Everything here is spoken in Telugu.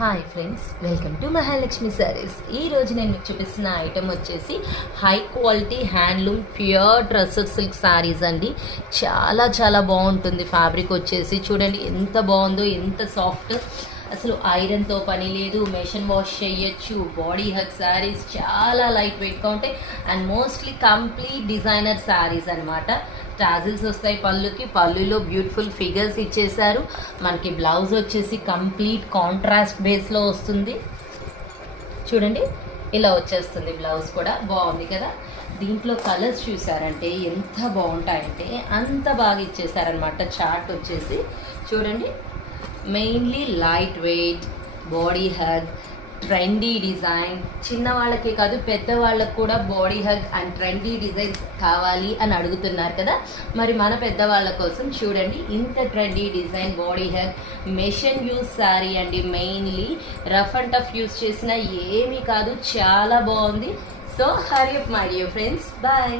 Hi friends, welcome to Mahalakshmi saris. ఈరోజు నేను మీకు చూపిస్తున్న ఐటెం వచ్చేసి high quality handloom pure trussed silk saris అండి. చాలా చాలా బాగుంటుంది. ఫ్యాబ్రిక్ వచ్చేసి చూడండి ఎంత బాగుందో, ఎంత సాఫ్ట్. అసలు ఐరన్తో పని లేదు, మెషిన్ వాష్ చేయొచ్చు. బాడీ హగ్ శారీస్ చాలా లైట్ వెయిట్గా ఉంటాయి and mostly complete designer saris అనమాట. టాజిల్స్ వస్తాయి పళ్ళుకి, పళ్ళులో బ్యూటిఫుల్ ఫిగర్స్ ఇచ్చేసారు. మనకి బ్లౌజ్ వచ్చేసి కంప్లీట్ కాంట్రాస్ట్ బేస్లో వస్తుంది. చూడండి ఇలా వచ్చేస్తుంది. బ్లౌజ్ కూడా బాగుంది కదా. దీంట్లో కలర్స్ చూసారంటే ఎంత బాగుంటాయంటే అంత బాగా ఇచ్చేసారనమాట. చార్ట్ వచ్చేసి చూడండి, mainly light weight, body hug, trendy design. చిన్నవాళ్ళకే కాదు పెద్దవాళ్ళకు కూడా body hug and trendy design కావాలి అని అడుగుతున్నారు కదా. మరి మన పెద్దవాళ్ళ కోసం చూడండి ఇంత trendy design body hug machine use sari అండి. Mainly rough and tough use చేసిన ఏమీ కాదు, చాలా బాగుంది. So hurry up my dear friends, bye.